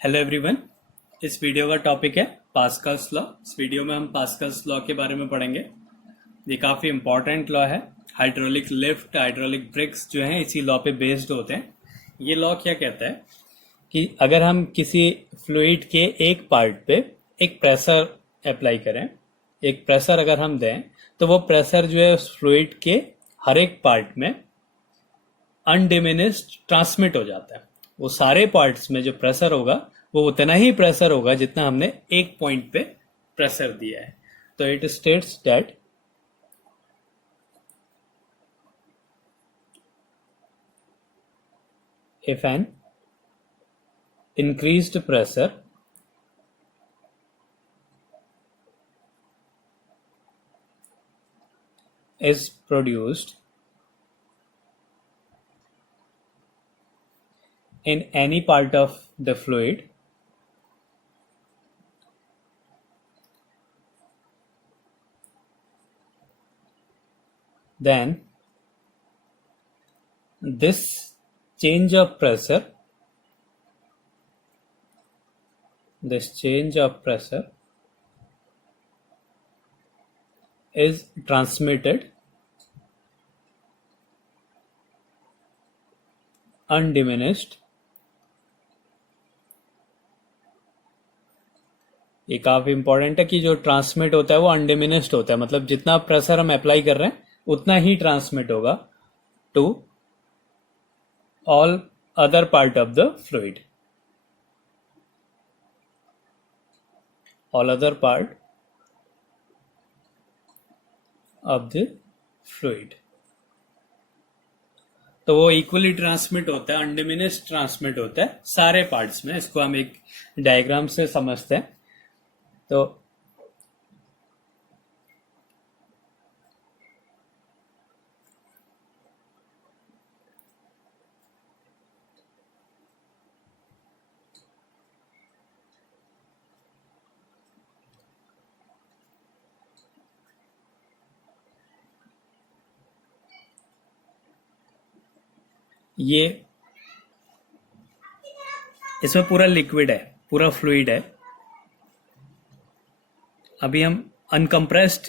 Hello everyone. इस video का topic है पास्कल्स लॉ। इस वीडियो में हम पास्कल्स लॉ के बारे में पढ़ेंगे। ये काफ़ी इंपॉर्टेंट लॉ है। हाइड्रोलिक लिफ्ट, हाइड्रोलिक ब्रिक्स जो हैं इसी लॉ पे बेस्ड होते हैं। ये लॉ क्या कहता है कि अगर हम किसी फ्लूइड के एक पार्ट पे एक प्रेशर अप्लाई करें, एक प्रेशर अगर हम दें, तो वो प्रेशर जो है उस फ्लूइड के हर एक पार्ट में अनडिमिनिश्ड ट्रांसमिट हो जाता है। वो सारे पार्ट्स में जो प्रेशर होगा वो उतना ही प्रेशर होगा जितना हमने एक पॉइंट पे प्रेशर दिया है। तो it states that if an increased pressure is produced in any part of the fluid, then this change of pressure is transmitted undiminished। ये काफी इंपॉर्टेंट है कि जो ट्रांसमिट होता है वो अनडिमिनिश्ड होता है, मतलब जितना प्रेशर हम अप्लाई कर रहे हैं उतना ही ट्रांसमिट होगा to all other part of the fluid, all other part of the fluid। तो वो इक्वली ट्रांसमिट होता है, अनडिमिनिश्ड ट्रांसमिट होता है सारे पार्ट्स में। इसको हम एक डायग्राम से समझते हैं। तो ये इसमें पूरा लिक्विड है, पूरा फ्लूइड है। अभी हम अनकम्प्रेस्ड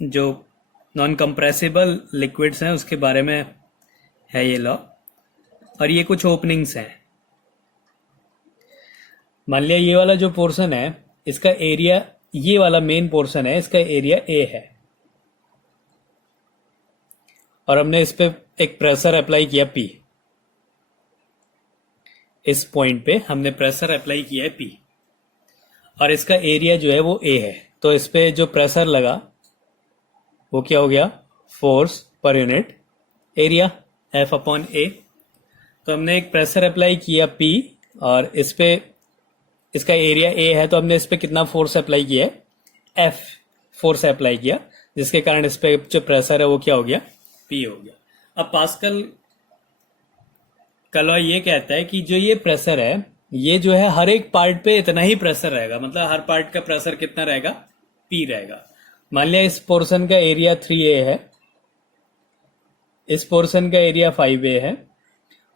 जो नॉन कंप्रेसिबल लिक्विड्स हैं उसके बारे में है ये लॉ। और ये कुछ ओपनिंग्स हैं। मान लिया ये वाला जो पोर्शन है इसका एरिया, ये वाला मेन पोर्शन है, इसका एरिया ए है और हमने इस पे एक प्रेशर अप्लाई किया पी। इस पॉइंट पे हमने प्रेशर अप्लाई किया है पी और इसका एरिया जो है वो ए है। तो इस पे जो प्रेशर लगा वो क्या हो गया, फोर्स पर unit area F upon A. तो हमने एक प्रेशर अप्लाई किया पी और इस पे इसका एरिया ए है, तो हमने इस पे कितना फोर्स अप्लाई किया है, एफ फोर्स अप्लाई किया, जिसके कारण इस पे जो प्रेशर है वो क्या हो गया, पी हो गया। अब पास्कल का लॉ ये कहता है कि जो ये प्रेशर है ये जो है हर एक पार्ट पे इतना ही प्रेशर रहेगा, मतलब हर पार्ट का प्रेशर कितना रहेगा, पी रहेगा। मान लिया इस पोर्शन का एरिया 3a है, इस पोर्शन का एरिया 5a है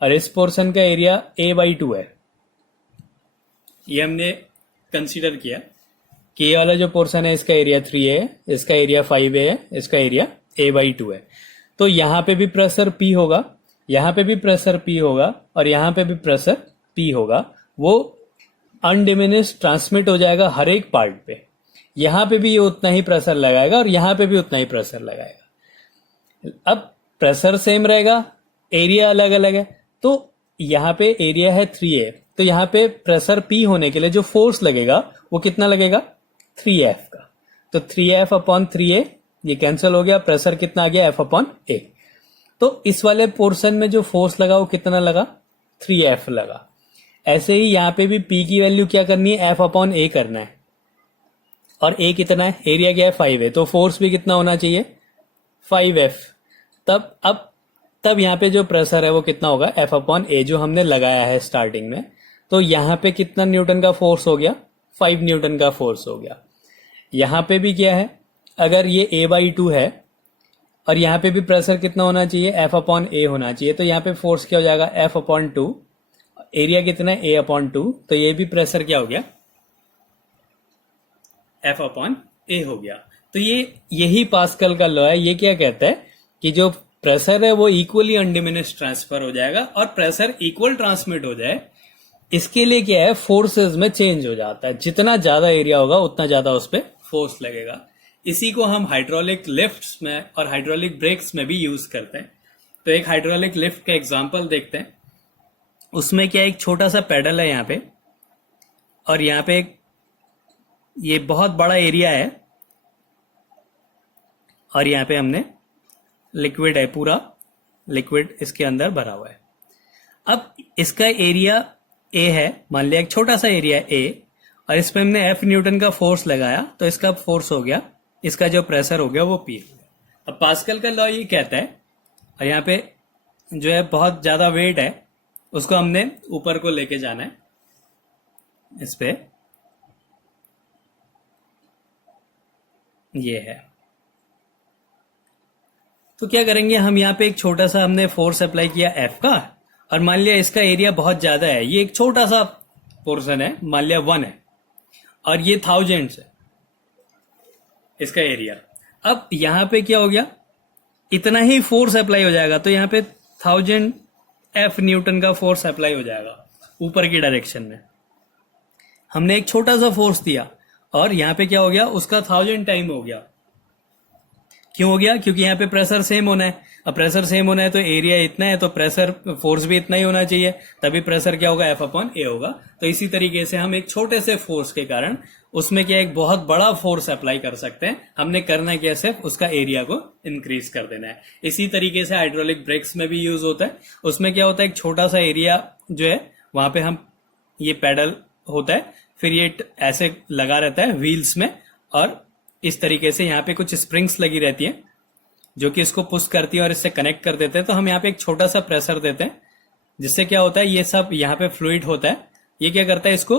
और इस पोर्शन का एरिया a/2 है। ये हमने कंसीडर किया कि ये वाला जो पोर्शन है इसका एरिया 3a है, इसका एरिया 5a है, इसका एरिया a/2 है। तो यहां पे भी प्रेशर P होगा, यहां पे भी प्रेशर P होगा और यहां पे भी प्रेशर P होगा। वो अनडिमिनिश्ड ट्रांसमिट हो जाएगा हर एक पार्ट पे। यहां पे भी ये उतना ही प्रेशर लगाएगा और यहां पे भी उतना ही प्रेशर लगाएगा। अब प्रेशर सेम रहेगा, एरिया अलग अलग है। तो यहां पे एरिया है 3a, तो यहां पे प्रेशर P होने के लिए जो फोर्स लगेगा वो कितना लगेगा, 3F का। तो 3F अपॉन 3a ये कैंसिल हो गया, प्रेशर कितना आ गया, F अपॉन a। तो इस वाले पोर्शन में जो फोर्स लगा वो कितना लगा, 3F लगा। ऐसे ही यहाँ पे भी P की वैल्यू क्या करनी है, F अपॉन a करना है। और a कितना है, एरिया क्या है 5 है, तो फोर्स भी कितना होना चाहिए, 5F। तब यहाँ पे जो प्रेशर है वो कितना होगा, F अपॉन a जो हमने लगाया है स्टार्टिंग में। तो यहाँ पे कितना न्यूटन का फोर्स हो गया, 5 न्यूटन का फोर्स हो गया। यहाँ पे भी क्या है, अगर ये a/2 है और यहाँ पे भी प्रेशर कितना होना चाहिए, F अपॉन a होना चाहिए। तो यहाँ पे फोर्स क्या हो जाएगा, F अपॉन 2। एरिया कितना है, A/2, तो ये भी प्रेशर क्या हो गया, F/A हो गया। तो यही पास्कल का लॉ है। ये क्या कहता है कि जो प्रेशर है वो इक्वली अनडिमिनिश्ड ट्रांसफर हो जाएगा, और प्रेशर इक्वल ट्रांसमिट हो जाए, इसके लिए क्या है, फोर्सेस में चेंज हो जाता है। जितना ज्यादा एरिया होगा उतना ज्यादा उस पर फोर्स लगेगा। इसी को हम हाइड्रोलिक लिफ्ट्स में और हाइड्रोलिक ब्रेक्स में भी यूज करते हैं। तो एक हाइड्रोलिक लिफ्ट का एग्जांपल देखते हैं। उसमें क्या, एक छोटा सा पेडल है यहाँ पे, और यहाँ पे ये बहुत बड़ा एरिया है, और यहाँ पे हमने लिक्विड है, पूरा लिक्विड इसके अंदर भरा हुआ है। अब इसका एरिया ए है, मान लिया एक छोटा सा एरिया ए, और इसमें हमने F न्यूटन का फोर्स लगाया, तो इसका फोर्स हो गया, इसका जो प्रेशर हो गया वो P हो गया। अब पास्कल का लॉ ये कहता है, और यहाँ पे जो है बहुत ज्यादा वेट है, उसको हमने ऊपर को लेके जाना है, इस पे ये है। तो क्या करेंगे हम, यहाँ पे एक छोटा सा हमने फोर्स अप्लाई किया F का, और मान लिया इसका एरिया बहुत ज्यादा है, ये एक छोटा सा पोर्शन है, मान लिया 1 है, और ये थाउजेंड्स है इसका एरिया। अब यहां पे क्या हो गया, इतना ही फोर्स अप्लाई हो जाएगा, तो यहां पे 1000 F न्यूटन का फोर्स अप्लाई हो जाएगा ऊपर की डायरेक्शन में। हमने एक छोटा सा फोर्स दिया, और यहां पे क्या हो गया, उसका 1000 टाइम हो गया। क्यों हो गया, क्योंकि यहाँ पे प्रेशर सेम होना है। अब प्रेशर सेम होना है तो एरिया इतना है, तो प्रेशर फोर्स भी इतना ही होना चाहिए, तभी प्रेशर क्या होगा, F/A होगा। तो इसी तरीके से हम एक छोटे से फोर्स के कारण उसमें क्या एक बहुत बड़ा फोर्स अप्लाई कर सकते हैं। हमने करना क्या, सिर्फ उसका एरिया को इंक्रीज कर देना है। इसी तरीके से हाइड्रोलिक ब्रेक्स में भी यूज होता है। उसमें क्या होता है, एक छोटा सा एरिया जो है वहां पे हम ये पैडल होता है, फिर ये ऐसे लगा रहता है व्हील्स में, और इस तरीके से यहाँ पे कुछ स्प्रिंग्स लगी रहती हैं जो कि इसको पुश करती है और इससे कनेक्ट कर देते हैं। तो हम यहाँ पे एक छोटा सा प्रेशर देते हैं, जिससे क्या होता है, ये सब यहाँ पे फ्लूइड होता है, ये क्या करता है, इसको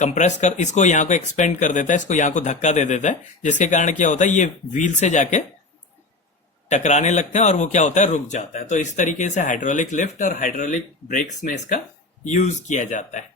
कंप्रेस कर, इसको यहाँ को एक्सपेंड कर देता है, इसको यहाँ को धक्का दे देता है, जिसके कारण क्या होता है, ये व्हील से जाके टकराने लगते हैं और वो क्या होता है, रुक जाता है। तो इस तरीके से हाइड्रोलिक लिफ्ट और हाइड्रोलिक ब्रेक्स में इसका यूज किया जाता है।